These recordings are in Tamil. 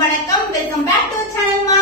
அனைவருக்கும் வணக்கம். வெல்கம் பேக் டு சேனல் மா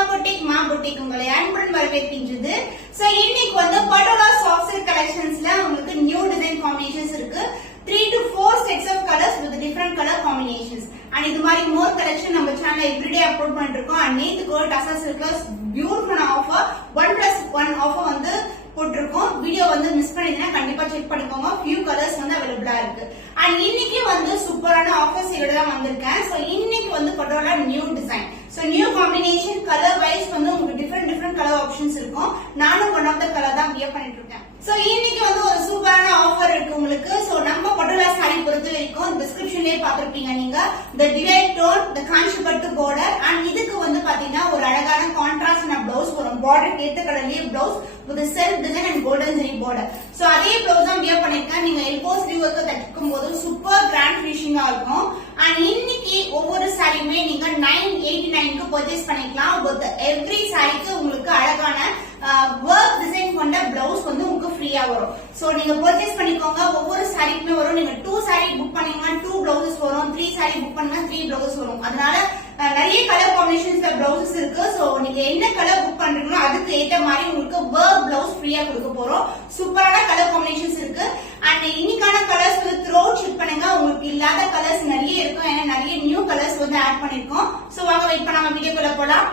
புட்டிக் உங்களை அன்புடன் வரவேற்கின்றது. சோ இன்னைக்கு வந்து பட்டோலா சாஃப்ட் சில்க் கலெக்ஷன்ஸ்ல உங்களுக்கு நியூ டிசைன் காம்பினேஷன்ஸ் இருக்கு. 3 to 4 sets of colors with different color combinations. And இது மாதிரி more collection நம்ம சேனல்ல everyday upload பண்ணிட்டு இருக்கோம். And நேத்துக்கு டசா சில்க்ல பியூட்டிஃபுல் ஆஃபர் 1+1 ஆஃபர் வந்து போட்டுருக்கோம். வீடியோ வந்து மிஸ் பண்ணிட்டீங்கன்னா கண்டிப்பா செக் பண்ணிக்கோங்க. few colors வந்து அவைலபிளா இருக்கு. அண்ட் இன்னைக்கு வந்து சூப்பரான ஆஃபர் சேலோட தான் வந்திருக்கேன். சோ இன்னைக்கு வந்து Patola new design. So new combination colour wise வந்து உங்களுக்கு டிஃபரெண்ட் கலர் ஆப்ஷன்ஸ் இருக்கும். நானும் ஒன் ஆஃப் த கலர் தான் வியர் பண்ணிட்டு இருக்கேன். சோ இன்னைக்கு வந்து ஒரு சூப்பரான ஆஃபர் இருக்கு உங்களுக்கு. சோ நம்ம பட்டோலா சாரி பொறுத்த வரைக்கும் டிஸ்கிரிப்ஷன்லயே பாத்துருப்பீங்க நீங்க. the divide tone, the காஞ்சிபட்டு border and இதுக்கு வந்து பாத்தீங்கன்னா ஒரு அழகான கான்ட்ராஸ்ட் பிளவுஸ் வரும். பார்டர் ஏத்த கலர்லயே blouse with self design and golden zari border. So அதே பிளவுஸ் தான் வியர் பண்ணிருக்கேன். நீங்க எல்போ ஸ்லீவ்க்கு தச்சுக்கும் போது சூப்பர் கிராண்ட் ஃபினிஷிங்கா இருக்கும். அண்ட் இன்னைக்கு ஒவ்வொரு சாரியுமே நீங்க 989க்கு பர்ச்சேஸ் பண்ணிக்கலாம். வித் எவ்ரி சாரிக்கு உங்களுக்கு அழகான ஒர்க் டிசைன் கொண்ட பிளவுஸ் வந்து உங்களுக்கு ஃப்ரீயா வரும். சோ நீங்க பர்ச்சேஸ் பண்ணிக்கோங்க. ஒவ்வொரு சாரிக்குமே வரும். நீங்க 2 சாரி புக் பண்ணீங்கன்னா 2 பிளவுசஸ் வரும். 3 சாரி புக் பண்ணா 3 பிளவுசஸ் வரும். அதனால நிறைய கலர் காம்பினேஷன்ஸ்ல பிளவுசஸ் இருக்கு. சோ நீங்க என்ன கலர் புக் பண்றீங்களோ அதுக்கு ஏத்த மாதிரி உங்களுக்கு ஒர்க் பிளவுஸ் ஃப்ரீயா கொடுக்க போறோம். சூப்பரான கலர் காம்பினேஷன்ஸ் இருக்கு. அண்ட் இன்னைக்கான கலர்ஸ் வந்து த்ரூ செக் பண்ணுங்க. உங்களுக்கு இல்லாத கலர்ஸ் நிறைய இருக்கும். ஏன்னா நிறைய நியூ கலர்ஸ் வந்து ஆட் பண்ணிருக்கோம். சோ வாங்க வெயிட் பண்ணாம வீடியோக்குள்ள போலாம்.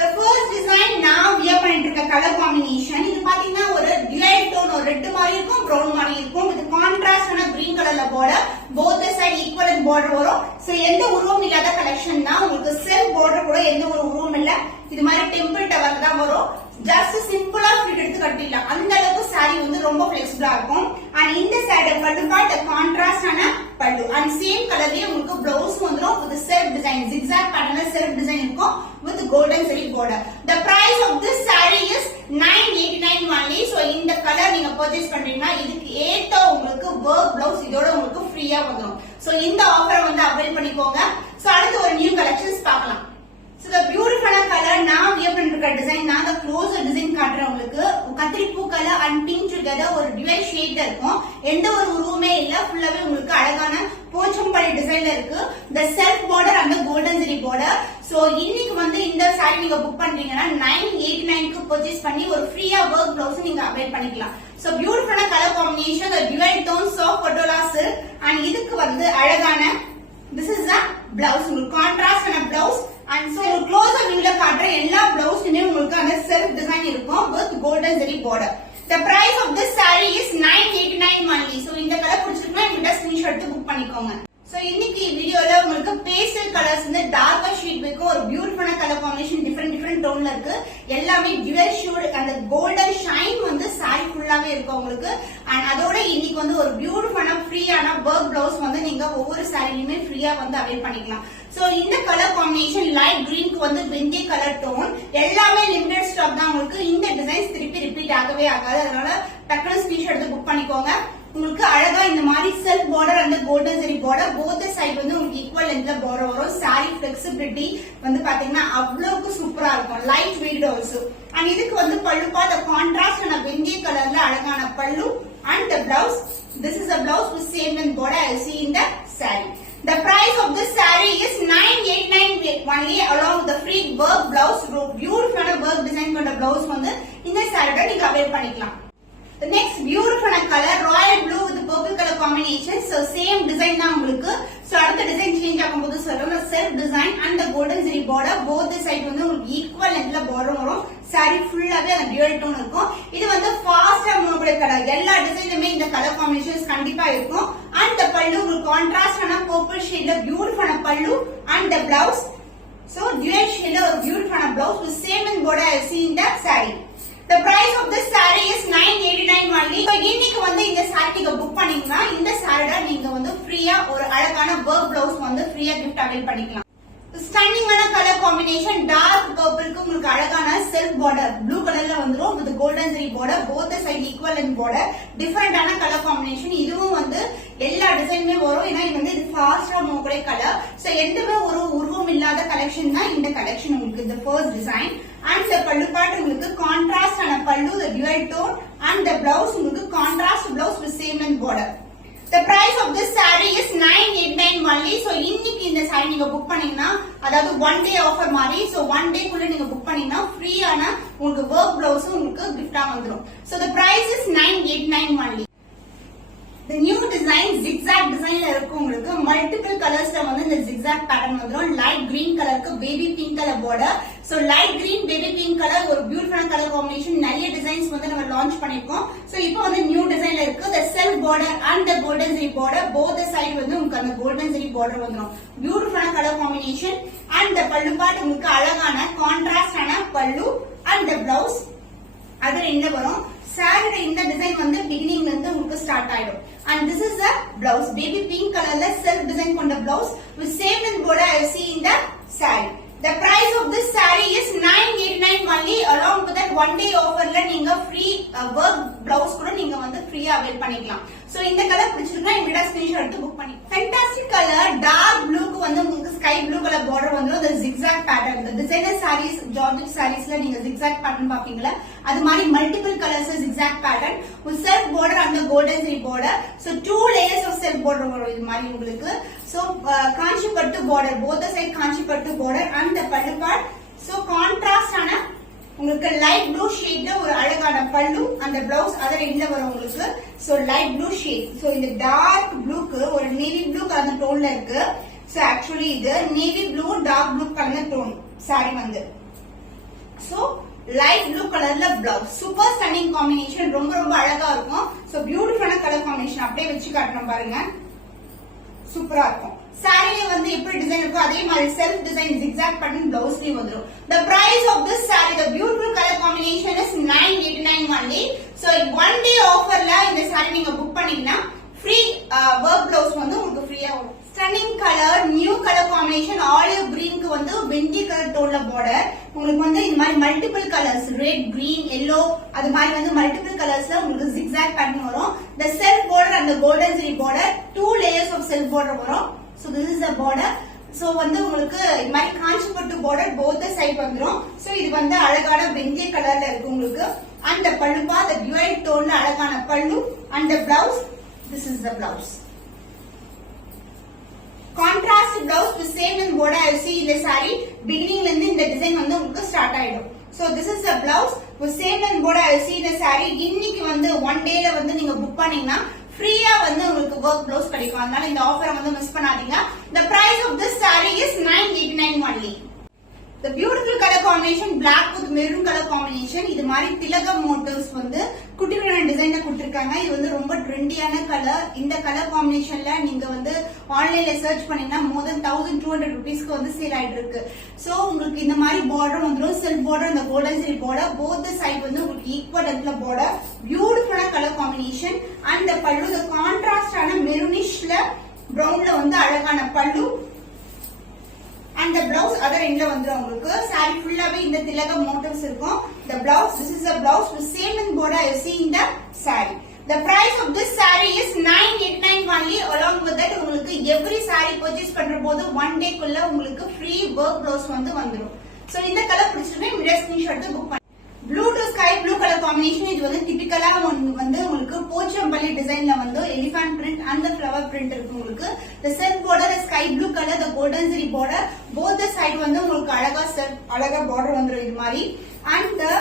The first design நான் வியர் பண்ணிட்டு இருக்க கலர் காம்பினேஷன் இது பாத்தீங்கன்னா ஒரு டிலைட் டோன், ஒரு ரெட் மாதிரி இருக்கும், பிரவுன் மாதிரி இருக்கும். இது கான்ட்ராஸ்டான கிரீன் கலர்ல border, both the side equivalent border வரும். சோ எந்த உருவம் இல்லாத கலெக்ஷன் தான். உங்களுக்கு செல்ஃப் border கூட எந்த ஒரு உருவம் இல்ல. இது மாதிரி டெம்பிள் டவர் தான் வரும். ஜஸ்ட் சிம்பிளா ஃபிட் எடுத்து கட்டிடலாம். அந்த அளவுக்கு சாரி வந்து ரொம்ப பிளெக்சிபிளா இருக்கும். அண்ட் இந்த சைடு பல்லு பார்ட் கான்ட்ராஸ்டான பல்லு அண்ட் சேம் கலர்லயே உங்களுக்கு பிளவுஸ் வந்துரும். வித் செல்ஃப் டிசைன் zigzag பேட்டர்ன்ல செல்ஃப் டிசைன் இருக்கும் with golden zari border. The price of this saree is 989 only. So இந்த கலர் நீங்க பர்ச்சேஸ் பண்றீங்கன்னா இதுக்கு ஏத்த உங்களுக்கு work blouse இதோட உங்களுக்கு ஃப்ரீயா வந்துரும். So இந்த ஆஃபரை வந்து அவைல் பண்ணிக்கோங்க. So அடுத்து ஒரு நியூ கலெக்ஷன்ஸ் பார்க்கலாம். So the beautiful color நான் வியர் பண்ணிருக்க டிசைன் நான் the closer டிசைன் காட்டுறேன் உங்களுக்கு. கத்திரிப்பூ கலர் அண்ட் பிங்க் டுகெதர் ஒரு டிவைட் ஷேட்ல இருக்கும். எந்த ஒரு உருவமே இல்ல. ஃபுல்லாவே உங்களுக்கு அழகான போச்சம்பள்ளி டிசைன்ல இருக்கு. the self border and the golden zari border. So இன்னைக்கு வந்து இந்த சாரி நீங்க புக் பண்றீங்கன்னா 989க்கு பர்ச்சேஸ் பண்ணி ஒரு ஃப்ரீயா ஒர்க் பிளவுஸ் நீங்க அப்ளை பண்ணிக்கலாம். சோ பியூட்டிஃபுல்லான colour combination the divide tone soft patola silk and இதுக்கு வந்து அழகான this is a blouse. உங்களுக்கு கான்ட்ராஸ்ட் ஆன பிளவுஸ் அண்ட் சோ ஒரு க்ளோஸர் வியூல காட்டுற எல்லா பிளவுஸ்லயுமே உங்களுக்கு அந்த செல்ஃப் டிசைன் இருக்கும் with golden zari border. The price of this saree is 989 only. So இந்த கலர் பிடிச்சிருக்குன்னா இந்த ஸ்கிரீன்ஷாட் எடுத்து புக் பண்ணிக்கோங்க. சோ இன்னைக்கு வீடியோல உங்களுக்கு பேஸ்டல் கலர்ஸ் வந்து டார்க்கா ஷேட் வைக்கும். ஒரு பியூட்டிஃபுல்லான கலர் காம்பினேஷன் டிஃபரெண்ட் டோன்ல இருக்கு. எல்லாமே டியூவல் ஷேட் அந்த கோல்டன் ஷைன் வந்து சாரி ஃபுல்லாவே இருக்கு உங்களுக்கு. அண்ட் அதோட இன்னைக்கு வந்து ஒரு பியூட்டிஃபுல்லான ஃப்ரீயான ஒர்க் பிளவுஸ் வந்து நீங்க ஒவ்வொரு சாரியுமே ஃப்ரீயா வந்து அவைல் பண்ணிக்கலாம். சோ இந்த கலர் காம்பினேஷன் லைட் கிரீனுக்கு வந்து வெந்தய கலர் டோன் எல்லாமே லிமிடெட் ஸ்டாக் தான் உங்களுக்கு. இந்த டிசைன்ஸ் திருப்பி ரிப்பீட் ஆகவே ஆகாது. அதனால டக்குனு ஸ்கிரீன்ஷாட் எடுத்து புக் பண்ணிக்கோங்க. உங்களுக்கு அழகா இந்த மாதிரி செல்ஃப் பார்டர் அந்த golden zari border both side வந்து உங்களுக்கு ஈக்குவல் லென்த்ல பார்டர் வரும். சாரி பிளெக்சிபிலிட்டி வந்து பாத்தீங்கன்னா அவ்வளவுக்கு சூப்பரா இருக்கும். Light weight also. அண்ட் இதுக்கு வந்து பல்லு பார்த்த கான்ட்ராஸ்ட் வெந்தய கலர்ல அழகான பல்லு and the blouse. This is a blouse with same length border I see in the saree. The price of this saree is 989 only along with the free work blouse. Beautiful work design கொண்ட blouse வந்து இந்த சாரியோட நீங்க அவேல் பண்ணிக்கலாம். The next beautiful color royal blue with purple color combination. So same design தான் உங்களுக்கு. So அடுத்த டிசைன் சேஞ்ச் ஆகும்போது சொல்றோம் self design and the golden zari border both the side வந்து உங்களுக்கு ஈக்குவல் லென்த்ல border வரும். சாரி ஃபுல்லாவே அந்த டியூவல் டோன் இருக்கும். இது வந்து ஃபாஸ்டா மூவ் கலர். எல்லா டிசைன்லயுமே இந்த கலர் காம்பினேஷன்ஸ் கண்டிப்பா இருக்கும். அண்ட் the பல்லு உங்களுக்கு கான்ட்ராஸ்டான purple ஷேட்ல பியூட்டிஃபுல்லான பல்லு and the blouse. So dual shade ஒரு பியூட்டிஃபுல்லான blouse with same length border I see in the saree. The price of this saree is 989 only. So இன்னைக்கு வந்து இந்த saree நீங்க புக் பண்ணீங்கன்னா இந்த சாரியோட நீங்க வந்து ஃப்ரீயா ஒரு அழகான ஒர்க் பிளவுஸ் வந்து ஃப்ரீயா gift அவைல் பண்ணிக்கலாம். ஸ்டன்னிங்கான கலர் காம்பினேஷன் டார்க் பர்பிள்க்கு உங்களுக்கு அழகான செல்ஃப் பார்டர் ப்ளூ கலர்ல வந்துரும் with golden zari border both the side equal and border டிஃபரெண்டான கலர் காம்பினேஷன். இதுவும் வந்து எல்லா டிசைனுமே வரும். ஏன்னா இது வந்து இது ஃபாஸ்டா மூவ் கலர். சோ எந்தவே ஒரு உருவம் இல்லாத கலெக்ஷன் தான் இந்த கலெக்ஷன் உங்களுக்கு. இந்த ஃபர்ஸ்ட் டிசைன் அண்ட் the பல்லு பார்ட் உங்களுக்கு கான்ட்ராஸ்ட் ஆன பல்லு the dual tone and the blouse உங்களுக்கு contrast blouse with same length border. The price of this saree is 989 only. So இன்னைக்கு இந்த saree நீங்க புக் பண்ணீங்கன்னா அதாவது one day offer மாதிரி so one day குள்ள நீங்க புக் பண்ணீங்கன்னா ஃப்ரீயான உங்களுக்கு work blouse உங்களுக்கு gift-ஆ வந்துரும். So the price is 989 only. The new design zigzag designல இருக்கு உங்களுக்கு multiple colors-ல வந்து இந்த zigzag pattern வந்துரும். Light green color-க்கு baby pink color border. So light green baby pink color ஒரு பியூட்டிஃபுல்லான கலர் காம்பினேஷன் நிறைய டிசைன்ஸ் வந்து நம்ம லான்ச் பண்ணிருக்கோம். சோ இப்போ வந்து நியூ டிசைன்ல இருக்கு the self border and the golden zari border both the side வந்து உங்களுக்கு அந்த golden zari border வந்துரும். பியூட்டிஃபுல்லான கலர் காம்பினேஷன் and the பல்லு பார்ட் உங்களுக்கு அழகான கான்ட்ராஸ்டான பல்லு and the blouse அது ரெண்டு வரும். saree இந்த டிசைன் வந்து பிகினிங்ல இருந்து உங்களுக்கு ஸ்டார்ட் ஆயிடும். And this is the blouse baby pink colorல self design கொண்ட blouse with same in border I see in the saree. The price of this saree is 989 only. Along with that one day offerல நீங்க free work blouse கூட நீங்க வந்து ஃப்ரீயா அவேல் பண்ணிக்கலாம். சோ இந்த கலர் பிடிச்சிருந்தா இந்த ஸ்கிரீன்ஷாட் எடுத்து புக் பண்ணி. ஃபேண்டாஸ்டிக் கலர் டார்க் ப்ளூக்கு வந்து உங்களுக்கு ஸ்கை ப்ளூ கலர் border வந்து the zigzag pattern. The designer sarees Georgette sariesல நீங்க zigzag pattern பாப்பீங்களா அது மாதிரி multiple colors zigzag pattern with self border and the golden zari border. So two layers of self border வரும் இது மாதிரி உங்களுக்கு. So காஞ்சி பட்டு border both the side காஞ்சி பட்டு border and the பல்லு part. So contrast ஆன உங்களுக்கு லைட் ப்ளூ ஷேட்ல ஒரு அழகான பல்லு அந்த பிளவுஸ் அதர் எண்ட்ல வரும் உங்களுக்கு. So light blue shade. So இந்த டார்க் ப்ளூக்கு ஒரு நேவி ப்ளூ கலந்த டோன்ல இருக்கு. சோ ஆக்சுவலி இது நேவி ப்ளூ டார்க் ப்ளூ கலந்த டோன் சாரி வந்து. சோ லைட் ப்ளூ கலர்ல பிளவுஸ் சூப்பர் ஸ்டன்னிங் காம்பினேஷன் ரொம்ப ரொம்ப அழகா இருக்கும். சோ பியூட்டிஃபுல்லான கலர் காம்பினேஷன் அப்படியே வச்சு காட்டுறோம் பாருங்க சூப்பரா இருக்கும். saree வந்து எப்படி டிசைன் இருக்கோ அதே மாதிரி செல்ஃப் டிசைன் zigzag pattern blouse-லயும் வந்துரும். The price of this saree the beautiful color combination is 989 only. So one day offerல இந்த saree நீங்க புக் பண்ணீங்கன்னா free work blouse வந்து உங்களுக்கு ஃப்ரீயா வரும். Stunning color new color combination olive green-க்கு வந்து வெண்டி கலர் டோன்ல border உங்களுக்கு வந்து இந்த மாதிரி multiple colors red green yellow அது மாதிரி வந்து multiple colorsல உங்களுக்கு zigzag pattern வரும். The self border and the golden zari border two layers of self border வரும். So this is the border. So வந்து உங்களுக்கு இந்த மாதிரி காஞ்சி பட்டு border both the side வந்துரும். So இது வந்து அழகான வெந்தய கலர்ல இருக்கு உங்களுக்கு. And the பல்லு part the dual tone அழகான பல்லு and the blouse this is the blouse. Contrast blouse with same in border I see in the saree beginningல இருந்து இந்த டிசைன் வந்து உங்களுக்கு ஸ்டார்ட் ஆயிடும். So this is the blouse with same in border I see in the saree இன்னைக்கு வந்து one dayல வந்து நீங்க புக் பண்ணீங்கன்னா ஃப்ரீயா வந்து உங்களுக்கு work blouse கிடைக்கும். அதனால இந்த ஆஃபரை வந்து மிஸ் பண்ணாதீங்க. The price of this saree is 989 only. The beautiful color combination black with maroon color combination இது மாதிரி திலகம் மோட்டிவ்ஸ் வந்து குட்டி குட்டியான டிசைன்ல கொடுத்திருக்காங்க. இது வந்து ரொம்ப ட்ரெண்டியான கலர். இந்த கலர் காம்பினேஷன்ல நீங்க வந்து ஆன்லைன்ல சர்ச் பண்ணீங்கன்னா more than 1200 rupeesக்கு வந்து சேல் ஆயிட்டு இருக்கு. சோ உங்களுக்கு இந்த மாதிரி border வந்துரும் self border and the golden zari border both the side வந்து உங்களுக்கு equal lengthல border பியூட்டிஃபுல்லான கலர் காம்பினேஷன் and the பல்லு the contrast ஆன மெரூனிஷ்ல பிரவுன்ல வந்து அழகான பல்லு and the blouse other endல வந்துரும் உங்களுக்கு. saree ஃபுல்லாவே இந்த திலகம் மோட்டிவ்ஸ் இருக்கும். The blouse this is the blouse with same in border you see in the saree. The price of this saree is 989 only. Along with that உங்களுக்கு every saree purchase பண்ற போது one day குள்ள உங்களுக்கு free work blouse வந்து வந்துரும். So இந்த கலர் பிடிச்சிருந்தா இந்த ஸ்கிரீன்ஷாட் எடுத்து புக் பண்ணு. blue to sky blue color combination இது வந்து டிபிக்கலா வந்து உங்களுக்கு போச்சம்பள்ளி டிசைன்ல வந்து elephant print and the flower print இருக்கு உங்களுக்கு. The self border the sky blue color the golden zari border both the side வந்து உங்களுக்கு அழகா border வந்துரும் இது மாதிரி. And the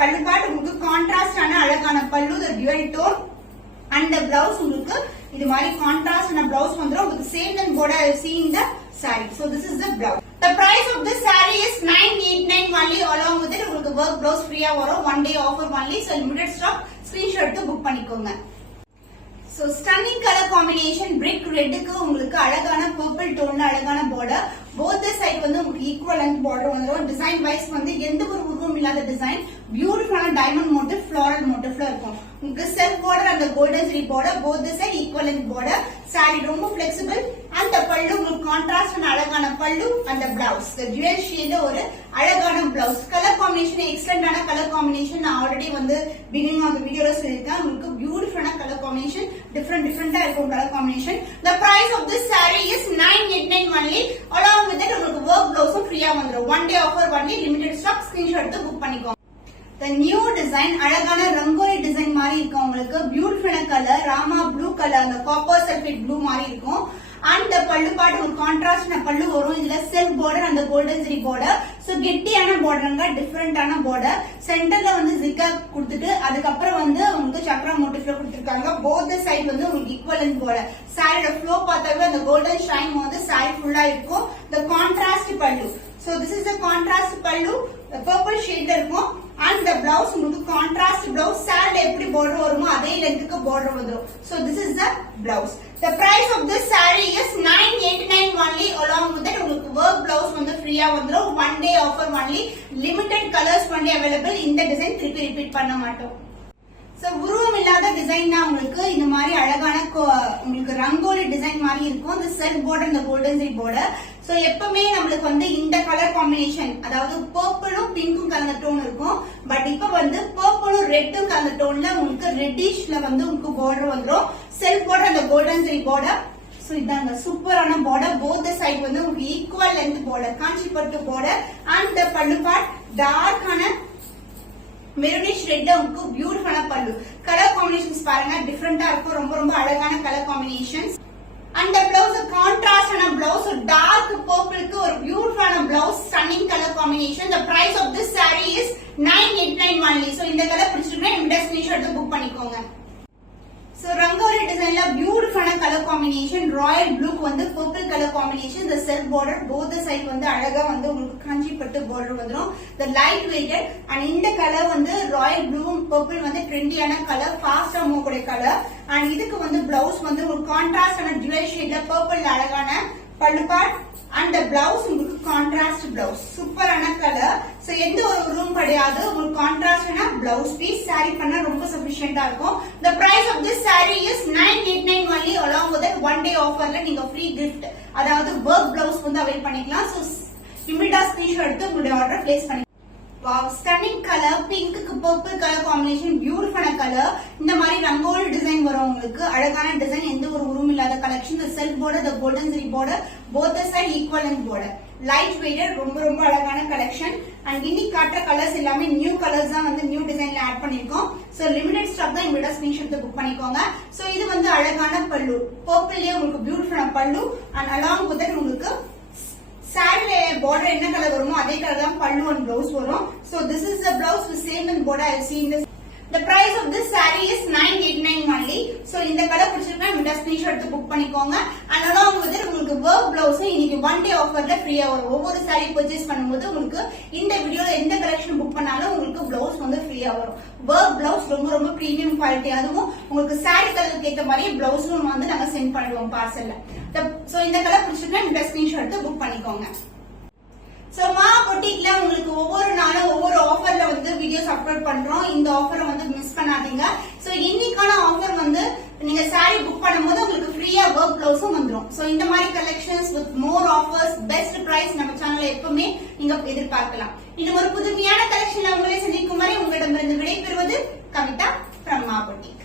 பல்லு part உங்களுக்கு contrast ஆன அழகான பல்லு the dual tone and the blouse உங்களுக்கு இது மாதிரி contrast ஆன blouse வந்துரும் with same and border you see in the saree. So this is the blouse. The price of this saree is 989 only. Along with it உங்களுக்கு work blouse ஃப்ரீயா வரும். one day offer only. So limited stock screenshot எடுத்து புக் பண்ணிக்கோங்க. So stunning color combination brick red க்கு உங்களுக்கு அழகான purple tone அழகான border both the side வந்து உங்களுக்கு equal length border வந்துரும். design wise வந்து எந்த ஒரு உருவம் இல்லாத டிசைன் பியூட்டிஃபுல்லான diamond motif floral motifல இருக்கும். உங்களுக்கு self border and the golden zari border both the side equal length border. saree ரொம்ப flexible and the பல்லு உங்களுக்கு contrast and அழகான பல்லு and the blouse the dual shade ஒரு அழகான blouse color combination excellent ஆன color combination நான் ஆல்ரெடி வந்து beginning of the video ல சொல்லிருக்கேன். உங்களுக்கு பியூட்டிஃபுல்லான color combination different இருக்கும் color combination. The price of this saree is 989 only. Along with it உங்களுக்கு work blouse ஃப்ரீயா வந்துரும். one day offer only limited stock screenshot எடுத்து புக் பண்ணிக்கோங்க. The new design அழகான ரங்கோலி டிசைன் மாதிரி இருக்கும் உங்களுக்கு. பியூட்டிஃபுல்லான கலர் ராமா ப்ளூ கலர், அந்த காப்பர் சல்ஃபேட் ப்ளூ மாதிரி இருக்கும். அண்ட் பல்லு பாட்டு ஒரு கான்ட்ராஸ்ட் பல்லு வரும். இதுல செல்ஃப் பார்டர் அந்த கோல்டன் ஜரி பார்டர். சோ கெட்டியான பார்டருங்க, டிஃபரெண்டான பார்டர். சென்டர்ல வந்து ஜிக்கா கொடுத்துட்டு அதுக்கப்புறம் வந்து உங்களுக்கு சக்கர மோட்டிவ்ல கொடுத்திருக்காங்க. போத் சைடு வந்து உங்களுக்கு ஈக்குவலன்ட் பார்டர். சாரியோட ஃப்ளோ பார்த்தாவே அந்த கோல்டன் ஷைன் வந்து சாரி ஃபுல்லா இருக்கும். the contrast pallu. So this is the contrast pallu, the purple shade இருக்கும். and the blouse உங்களுக்கு contrast blouse. saree எப்படி border வருமோ அதே லெந்த்க்கு border வந்துரும். so this is the blouse. the price of this saree is 989 only. along with that உங்களுக்கு work blouse வந்து ஃப்ரீயா வந்துரும். one day offer only. limited colors only available. இந்த டிசைன் திருப்பி ரிப்பீட் பண்ண மாட்டோம். சோ உருவம் இல்லாத டிசைன் தான் உங்களுக்கு இந்த மாதிரி அழகான உங்களுக்கு ரங்கோலி டிசைன் மாதிரி இருக்கும். இந்த செல்ஃப் பார்டர், இந்த கோல்டன் ஜரி பார்டர். சோ எப்பவுமே நம்மளுக்கு வந்து இந்த கலர் காம்பினேஷன், அதாவது பர்பிளும் பிங்க்கும் கலந்த டோன் இருக்கும். பட் இப்ப வந்து பர்பிளும் ரெட்டும் கலந்த டோன்ல உங்களுக்கு ரெட்டிஷ்ல வந்து உங்களுக்கு பார்டர் வந்துரும். செல்ஃப் பார்டர் அந்த கோல்டன் ஜரி பார்டர். சோ இதாங்க சூப்பரான பார்டர். போத் சைடு வந்து உங்களுக்கு equal length border, Kanchipattu border. And பல்லு பார்ட் டார்க்கான மெரூனிஷ் ரெட் உங்களுக்கு பியூட்டிஃபுல்லான பல்லு. கலர் காம்பினேஷன்ஸ் பாருங்க, டிஃபரெண்டா இருக்கும். ரொம்ப ரொம்ப அழகான கலர் காம்பினேஷன்ஸ். அண்ட் பிளவுஸ் கான்ட்ராஸ்டான பிளவுஸ், டார்க் பர்பிளுக்கு ஒரு பியூட்டிஃபுல்லான blouse, stunning colour combination. the price of this saree is 989 only. so இந்த கலர் பிடிச்சிருக்கா இந்த ஸ்கிரீன்ஷாட் எடுத்து புக் பண்ணிக்கோங்க. சோ ரங்கோலி டிசைன்ல பியூட்டிஃபுல்லான கலர் காம்பினேஷன். ராயல் ப்ளூக்கு வந்து பர்பிள் கலர் காம்பினேஷன். இந்த செல்ஃப் பார்டர் போத் சைடு வந்து அழகா வந்து உங்களுக்கு காஞ்சிபட்டு பார்டர் வந்துரும். the light weighted and இந்த கலர் வந்து ராயல் ப்ளூ பர்பிள் வந்து ட்ரெண்டியான கலர், ஃபாஸ்டா மூவ் கூடிய கலர். அண்ட் இதுக்கு வந்து பிளவுஸ் வந்து ஒரு கான்ட்ராஸ்டான டுவல் ஷேட்ல பர்பிள் அழகான பல்லு பார்ட். அண்ட் பிளவுஸ் உங்களுக்கு கான்ட்ராஸ்ட் பிளவுஸ், சூப்பரான கலர். சோ எந்த ஒரு ரூம் கிடையாது, உங்களுக்கு கான்ட்ராஸ்டான பிளவுஸ் பீஸ். saree பண்ணா ரொம்ப சஃபிஷியன்ட்டா இருக்கும். the price of this saree is 989 only. along with that one day offerல நீங்க free gift, அதாவது work blouse வந்து அவைல் பண்ணிக்கலாம். சோ இமிடியா ஸ்கிரீன்ஷாட் எடுத்து உங்களுடைய ஆர்டர் பிளேஸ் பண்ணி. Wow, stunning colour, pink purple colour combination, பியூட்டிஃபுல்லான கலர். இந்த மாதிரி ரங்கோலி டிசைன் வரும் உங்களுக்கு. அழகான டிசைன், எந்த ஒரு உருவம் இல்லாத collection. the self border, the golden zari border, both the side equal and border. Light weighted, ரொம்ப ரொம்ப அழகான கலெக்ஷன். அண்ட் இன்னைக்கு காட்டுற கலர்ஸ் எல்லாமே நியூ கலர்ஸ் தான் வந்து நியூ டிசைன்ல ஆட் பண்ணிருக்கோம். சோ லிமிடெட் ஸ்டாக் தான், இமிடியா ஸ்கிரீன்ஷாட் புக் பண்ணிக்கோங்க. சோ இது வந்து அழகான பல்லு, பர்பிள்லயே உங்களுக்கு பியூட்டிஃபுல்லான பல்லு. அண்ட் அலாங் வித் தட் உங்களுக்கு சாரில border என்ன கலர் வருமோ அதே கலர் தான் பல்லு அண்ட் பிளவுஸ் வரும். So this is the blouse with same in border. I have seen this. The price of this saree is 989 only. So இந்த கலர் பிடிச்சிருக்கா இந்த ஸ்கிரீன்ஷாட் எடுத்து புக் பண்ணிக்கோங்க. and along with it உங்களுக்கு work blouse இன்னைக்கு one day offerல ஃப்ரீயா வரும். ஒவ்வொரு saree purchase பண்ணும்போது உங்களுக்கு இந்த வீடியோல எந்த கலெக்ஷன் புக் பண்ணாலும் உங்களுக்கு blouse வந்து ஃப்ரீயா வரும். work blouse ரொம்ப ரொம்ப பிரீமியம் குவாலிட்டி. அதுவும் உங்களுக்கு saree கலருக்கு ஏத்த மாதிரி பிளவுஸும் வந்து நாங்க சென்ட் பண்ணிடுவோம் பார்சல்ல. சோ இந்த கலர் பிடிச்சிருக்கா இந்த ஸ்கிரீன்ஷாட் எடுத்து புக் பண்ணிக்கோங்க. சோ மா பொட்டிக்ல உங்களுக்கு ஒவ்வொரு நாளும் ஒவ்வொரு ஆஃபர்ல வந்து வீடியோஸ் அப்லோட் பண்றோம். இந்த ஆஃபரை வந்து மிஸ் பண்ணாதீங்க. சோ இன்னைக்கான ஆஃபர் வந்து நீங்க saree புக் பண்ணும்போது உங்களுக்கு ஃப்ரீயா work blouse-உம் வந்துரும். சோ இந்த மாதிரி collections with more offers, best price நம்ம சேனல்ல எப்பவுமே நீங்க எதிர்பார்க்கலாம். இன்னும் ஒரு புதுமையான கலெக்ஷன்ல உங்களை சந்திக்கும் வரை உங்களிடமிருந்து விடைபெறுவது கவிதா from மா பொட்டிக்.